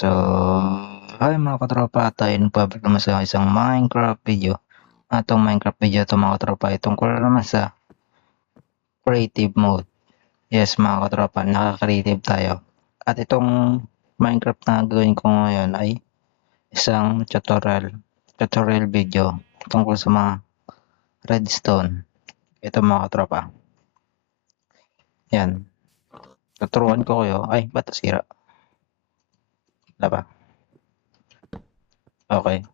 So, hi mga katropa, tayo nagpabalik naman sa isang Minecraft video. Itong Minecraft video ito mga katropa ay tungkol naman sa creative mode. Yes mga katropa, nakaka-creative tayo. At itong Minecraft na gagawin ko ngayon ay isang tutorial video tungkol sa mga redstone. Ito mga katropa. Yan. Tuturuan ko kayo. Ay, ba't sira? Wala ba? Okay.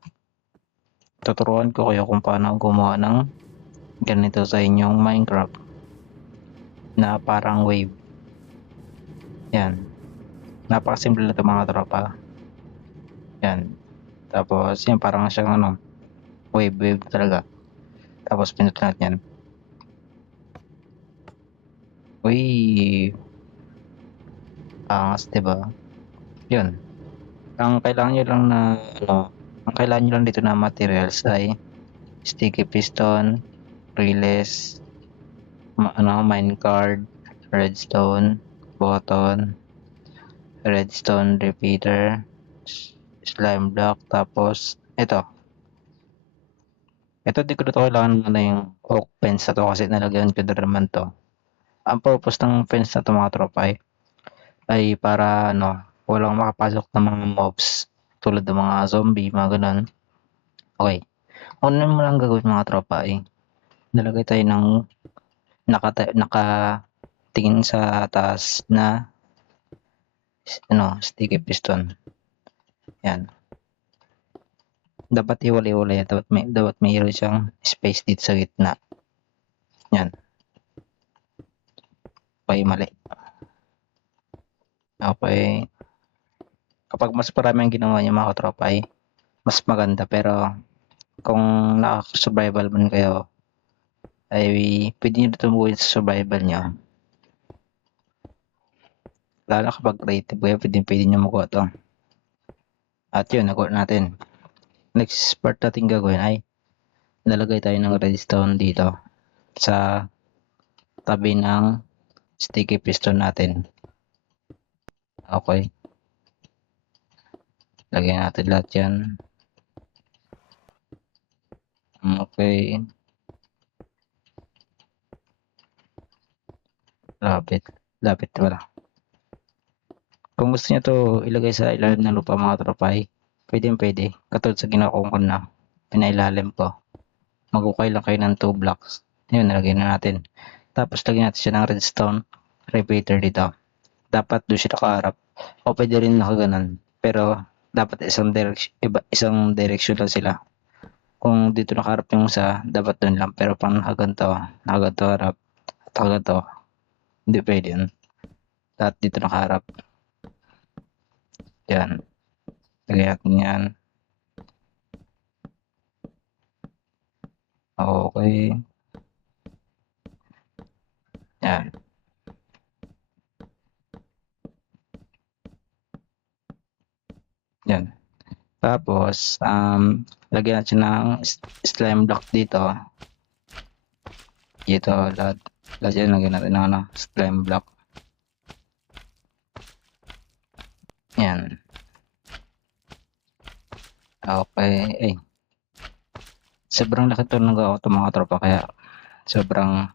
Tuturuan ko kayo kung paano gumawa ng ganito sa inyong Minecraft na parang wave. Yan. Napakasimple na ito mga tropa. Yan. Tapos yan parang siyang wave talaga. Tapos pinut natin yan. Uy. Angas diba? Yun. Ang kailangan nyo lang na ang kailangan nyo lang dito na materials ay sticky piston, relays, minecart, redstone, button, redstone repeater, slime block, tapos ito di ko na kailangan na yung oak fence na to kasi nalagyan ko na naman to. Ang purpose ng fence na to mga tropa ay para walang makapasok ng mga mobs tulad ng mga zombie, mga ganun. Okay. Una mo lang gagawin mga tropa ay nalagay tayo ng nakatingin sa taas na sticky piston. Yan. Dapat iwalay-walay, dapat mayroon siyang space dito sa gitna. Yan. Okay, mali. Okay. Kapag mas marami ang ginawa niyo mga katropa ay mas maganda, pero kung naka-survival man kayo ay pwede nyo tumuhin sa survival nyo. Lalo kapag creative kayo, pwede nyo makuha to. At yun, nakuha natin. Next part natin gagawin ay nalagay tayo ng redstone dito sa tabi ng sticky piston natin. Okay. Lagyan natin lahat yan. Okay. Lapit wala. Kung gusto niyo to ilagay sa ilalim ng lupa mga tropay, pwede. Katulad sa ginawa ko na pinailalim ko. Magukay lang kayo ng 2 blocks. Yun, nalagay na natin. Tapos lagyan natin siya ng redstone repeater dito. Dapat doon siya nakaharap. O pwede rin nakaganon. Pero dapat isang direction lang sila. Kung dito nakaharap yung isa, dapat doon lang. Pero pang nakaganto harap, at nakaganto, hindi pwede yun. Dapat dito nakaharap. Yan. Lagyan natin yan. Okay. Yan. Yan. Tapos, lagyan natin ng slime block dito. Lagyan natin ng slime block. Yan. Okay. Sobrang laki to ng gawa ito mga tropa, kaya sobrang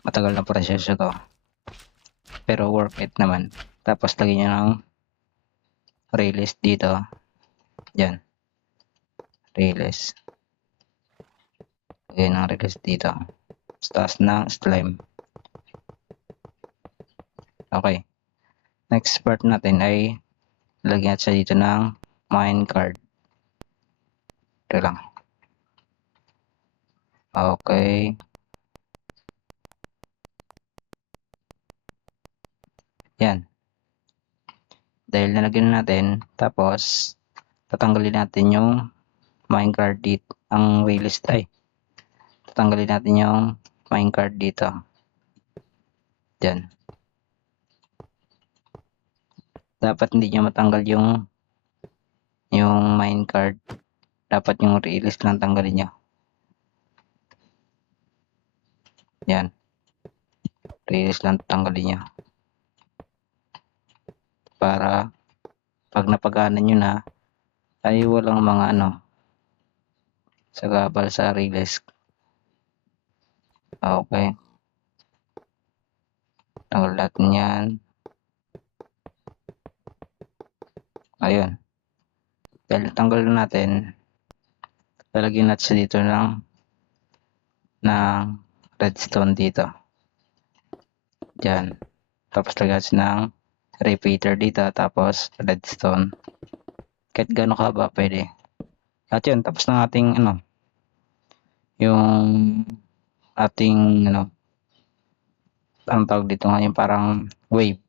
matagal na proseso to. Pero worth it naman. Tapos lagyan nyo ng relays dito. Yan. Relays. Lagyan ng relays dito. Taas ng slime. Okay. Next part natin ay lagyan siya dito ng minecart. Ito lang. Okay. Yan. Dahil nalagyan natin, tapos tatanggalin natin yung minecart dito, ang relays tatanggalin natin yung minecart dito. Yan. Dapat hindi nyo matanggal yung minecart. Dapat yung relays lang tanggalin nyo. Yan. Relays lang tanggalin nyo. para pag napagana nyo na ay walang mga sagabal sa Riles. Okay, tanggal natin yan. Ayun, dahil tanggal natin, lalagyan natin siya dito ng redstone dito. Diyan. Tapos lagyan natin ng repeater dito, tapos redstone. Kahit gano'n ka ba, pwede. At yun, tapos na ating yung ating anong tawag dito nga, yung parang wave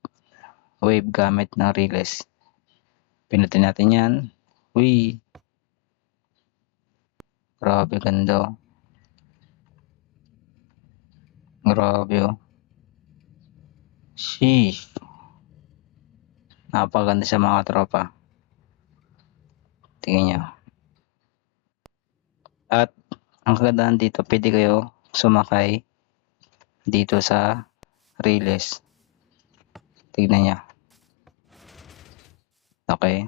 gamit ng Riles. Pinutin natin yan. Uy, grabe ganda. Grabe oh. Sheesh. Napakaganda siya mga tropa. Tingnan nyo. At ang kagandahan dito, pwede kayo sumakay dito sa Riles. Tignan nyo. Okay.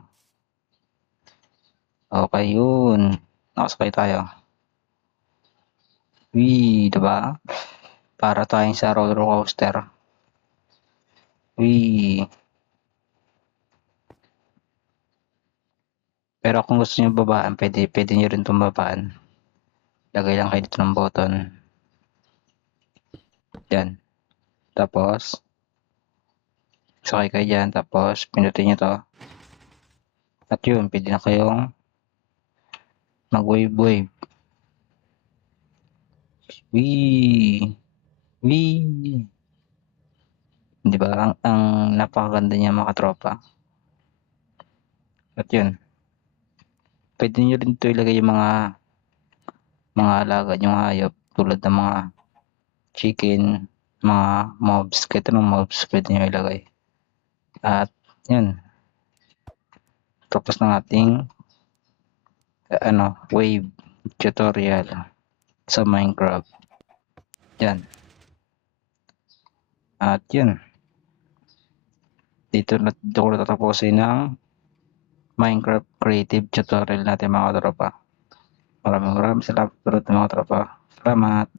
Okay, yun. Nakasakay tayo. Wee, diba? Para tayong sa roller coaster. Wee. Pero kung gusto nyo babaan, pwede nyo rin itong babaan. Lagay lang kayo dito ng button. Yan. Tapos, sakay kayo dyan. Tapos, pinutin nyo to. At yun, pwede na kayong mag-wave. Wee! Wee! Diba? Ang napakaganda niya mga tropa. At yun. Pwede nyo rin ito ilagay yung mga alaga nyong hayop. Tulad ng mga chicken, mga mobs. Kahit anong mobs pwede nyo ilagay. At yun. Tapos ng ating wave tutorial sa Minecraft. Yan. At yun. Dito ko natatapusin ng Minecraft creative tutorial natin mga tropa. Maraming salamat mga tropa. Salamat.